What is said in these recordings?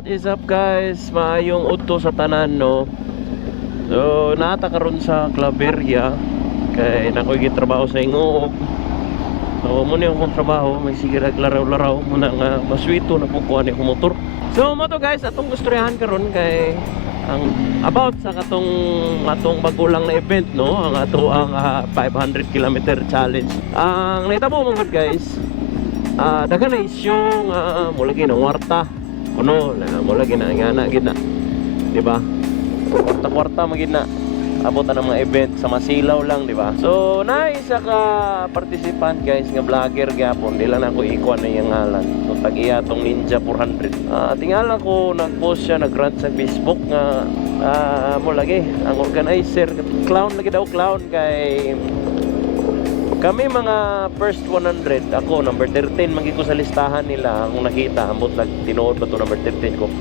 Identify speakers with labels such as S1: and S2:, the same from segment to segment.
S1: What is up guys? Maayong udto sa tanan no. So naata karon sa Claveria kay nakoy gitrabaho sa Ingoog. So mo ni akong trabaho, may sige laraw-laraw mo na nga maswito na pukuan ni motor. So mo to guys, atong gustrohan karon kay ang about sa katong atong bagulang na event no, ang ato ang ah, 500 km challenge. Ang nahitabo mo guys, ah daghan na isyu nga mo lagi ng warta kuno na mo lagi na nga na gid na di ba kwarta kwarta magid na abot na ng mga event sa masilaw lang di ba so na isa ka participant guys nga vlogger gyapon. Di lang ako ikuan na yung ngalan. So tag iya tong ninja 400 ah tingala ko nag-post siya nag-rant sa Facebook nga ah, mo lagi ang organizer clown lagi daw clown kay kami mga first 100, ako number 13 magi sa listahan nila ang nakita, ambot lag tinuod ba to number 13 ko.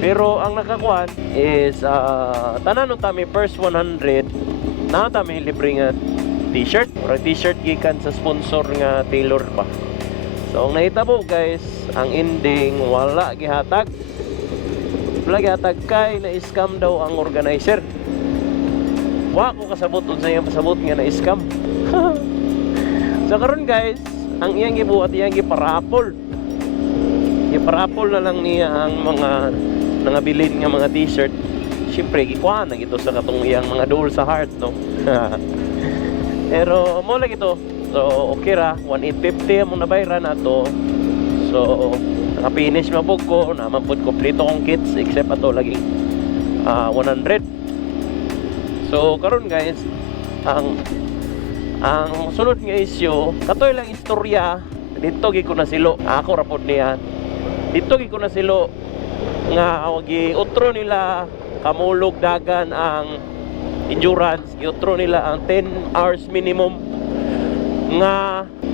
S1: Pero ang nakakuan is uh, tanan tami first 100 na tami libre nga t-shirt or t-shirt gikan sa sponsor nga Taylor ba. So ang nahitabo guys, ang ending wala gihatag. Wala gihatag kay na scam daw ang organizer. Wa ko kasabot unsa yung pasabot nga na scam. So karon guys, ang iyang gibuhat iyang giparapol. Giparapol na lang niya ang mga nangabilin nga mga t-shirt. Siyempre, gikuha na ito sa katong iyang mga dool sa heart, no? Pero, mo lang ito. So, okay ra. 1,850 ang nabayran na to. So, nakapinish mabog ko. Naman po kompleto kong kits except ato lagi. ah 100. So, karon guys, ang ang sunod nga isyu katoy lang istorya dito gi ko na silo. Ako rapod niya. Dito gi ko na silo nga gi utro nila kamulog dagan ang endurance. Giutro nila ang 10 hours minimum. Nga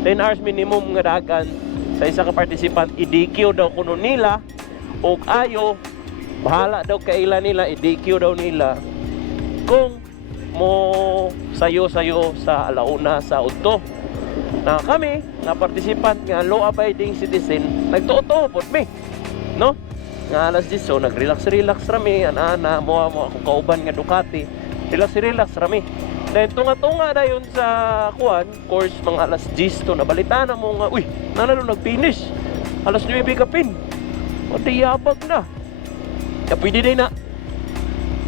S1: 10 hours minimum nga dagan sa isa ka participant i-DQ daw kuno nila. O ayo bahala daw kaila nila i-DQ daw nila. Kung mo sayo-sayo sa alauna sa udto. Na kami nga participant nga law abiding citizen nagtuo pod mi no? Nga alas 10 so nag-relax relax rami. Ana-ana mo mo ako kauban nga Ducati. Relax relax rami. Then tunga-tunga dayon sa kuan course mga alas 10 to nabalita na mo nga uy nanalo nag-finish. Alas 9 kapin o di yabag na. Ya pwede din na.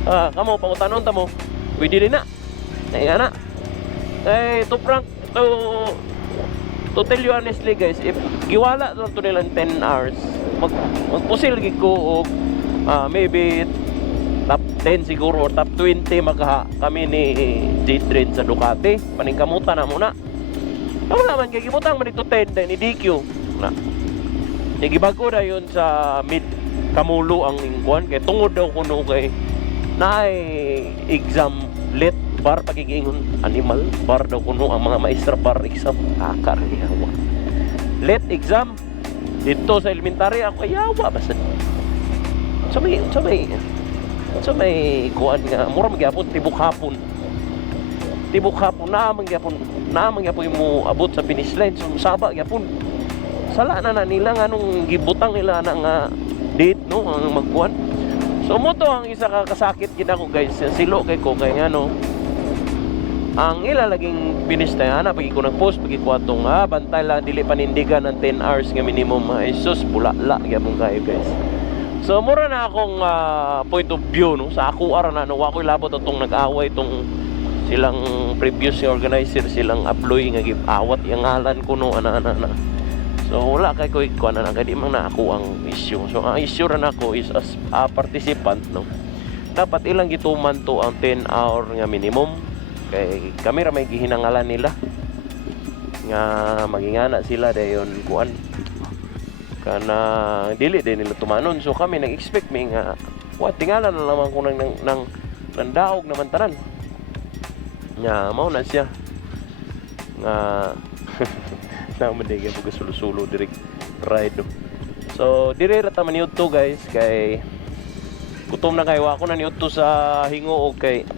S1: Ah kamo pangutanon ta mo pwede din na Kaya na. Eh, to prank, to, to tell you honestly guys, if giwala lang to nilang 10 hours, mag, magpusil gid ko og ah, maybe top 10 siguro or top 20 magha kami ni J-Train sa Ducati. Paningkamutan na muna. Wala man kay gibutang man ito 10 then i-DQ na. Nagibago na yun sa mid kamulo ang ingkuan kay tungod daw kuno kay naay exam let bar pagigingon animal bar daw kuno ang mga maestra bar exam. Kakariyawa let exam dito sa elementary ako yawa basta sa may sa may sa may kuan nga mura magyapon tibok hapon. Tibok hapon na magyapon na magyapon mo abot sa finish line so saba gyapon. Sala na na nila nga nung gibutang nila na nga date no ang magkuan so mo to ang isa ka kasakit gid ako guys silo kay ko kay nga no ang ilalaging finish tayo ana pagi ko nag-post pagi ko atong ah, bantay lang dili panindigan ng 10 hours nga minimum ay sus bulala gyapon kayo guys. So mura na akong ah, point of view no sa ako ara na no wa ko'y labot atong nag-away tong silang previous organizer silang aploy nga gipawat yung ngalan ko no ana ana ana So wala kay ko ikuan na kay di man na ako ang issue. So ang issue ra nako is as a participant no. Dapat ilang gituman to ang 10 hour nga minimum. Kay kami ra may gihinangalan nila. Nga magingana sila dayon kuan kana dili din nila tumanon. So kami nag-expect mi nga wa tingala na lamang ko nang nang, nang, nang daog naman tanan. Nga mao na siya. Nga na mandigan ko sulo-sulo diri ride. So diri ra ta man to guys kay gutom na kayo. Ako na niud to sa hingo og kay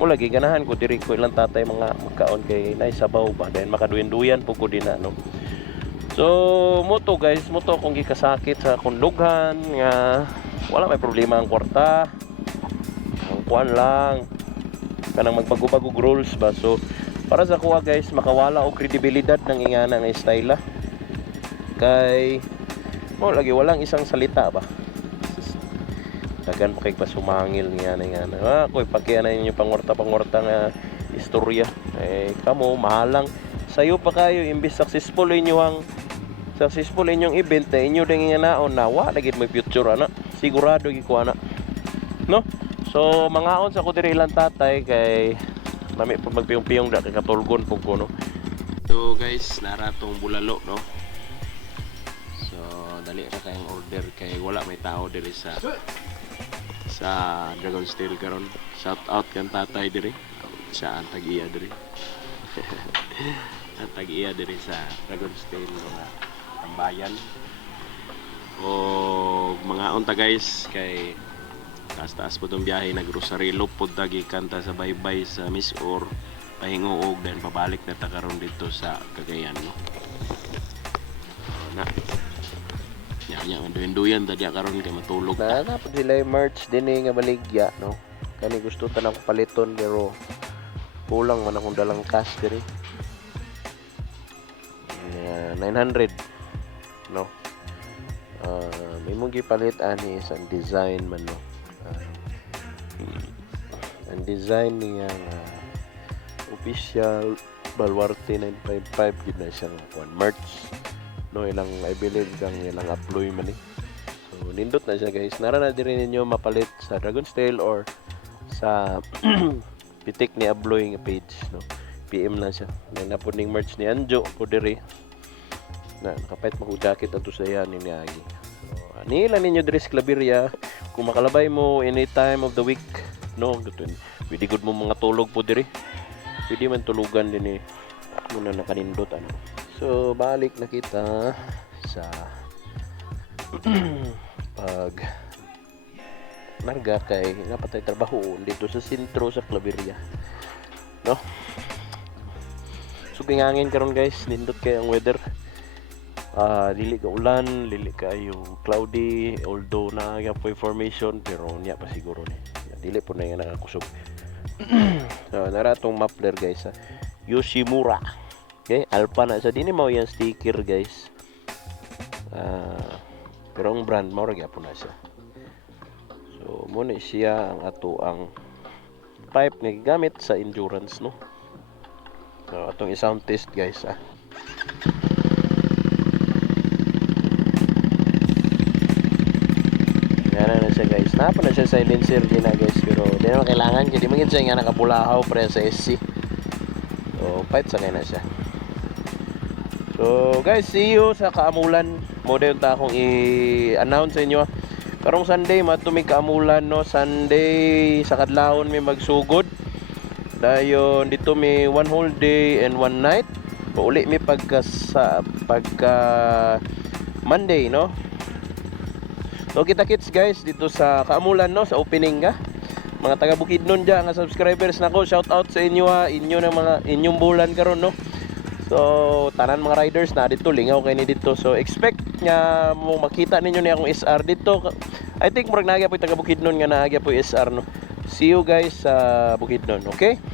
S1: mo lagi ganahan ko diri ko ilang tatay mga magkaon kay nay sabaw ba? Then makaduyan-duyan po ko din ano. So, moto guys, moto kung gikasakit sa kundughan nga wala may problema ang kwarta. Ang kuan lang. Kanang magbago-bago rules ba. So, para sa kuha guys, makawala og kredibilidad ng ingana nga style. Kay mo lagi walang isang salita ba. Dagan pa kay pasumangil niya na nga. Ah, koy pakiana ninyo pangwarta-pangwarta nga istorya. Eh, kamo mahalang sayo pa kayo imbis successful inyo ang successful inyong event na inyo ding nga naon na wa lagi may future ana sigurado gi ko ana no so mangaon sa ko diri ilang tatay kay nami pa magpiyong-piyong da kay katulgon pug ko no? So guys nara tong bulalo no? So dali ra kayong order kay wala may tao diri sa sa Dragon Steel karon. Shout out kan tatay diri. Sa ang tag-iya diri. Ang tag-iya diri sa Dragon Steel mga tambayan. O mga unta guys kay taas-taas po itong biyahe. Na grocery loop po tagi kanta sa baybay sa Miss Or. Pahinguog then pabalik na ta karon dito sa Cagayan no? Na nya nya manduyan tadi karon kay matulog na na pud sila yung merch din eh, nga baligya no? Kani gusto ta na paliton pero kulang man akong dalang cash diri. Yeah, 900 no? Uh, may mong gipalit ani sa design man no ang design niya nga official Balwarte 955 gid na siyang kuan merch no ilang I believe kang ilang upload man eh. So nindot na siya guys. Nara na din ninyo mapalit sa Dragon's Tail or sa pitik ni Abloy nga page no? PM na siya. May napod merch ni Anjo po diri na nakapait mo jacket ato sa yan ni Agi. So, nila ninyo diri sa Claveria. Kung makalabay mo any time of the week no? Pwede good mo mga tulog po diri. Pwede man tulugan din eh muna nakanindot ano. So balik na kita sa pag narga kay napatay trabaho dito sa sentro sa Claveria no? So pingangin karon guys. Nindot kay ang weather. Ah dili ka ulan dili kayo cloudy although na po information pero niya pa siguro ni dili po na nga nakakusog. So nara tong muffler guys ha. Yoshimura. Okay alpha na sa dini mao yan sticker guys. Ah pero ang brand mao ra gyapon na siya. So mo na siya ang ato ang pipe nga gigamit sa endurance no? So atong i-sound test guys ah Yan na siya guys. Napa na siya silencer din na guys. Pero di naman kailangan. Kasi magin siya nga nakabulahaw pre sa SC. So, fight sa na siya. So, guys, see you sa Kaamulan. Mo yung ta akong i-announce sa inyo. Karong Sunday, matumig Kaamulan, no? Sunday, sa Kadlawon may magsugod. Dayon, dito may one whole day and one night. Pauli may pagka sa pagka Monday, no? So kita kits guys dito sa Kaamulan no sa opening ga. Mga taga Bukidnon dyan nga subscribers nako shout out sa inyo ha inyo na mga inyong bulan karon no. So tanan mga riders na dito lingaw kay ni dito. So expect nga mo makita ninyo ni akong SR dito. I think murag naagya po taga Bukidnon nga naagya po SR no. See you guys sa Bukidnon, okay?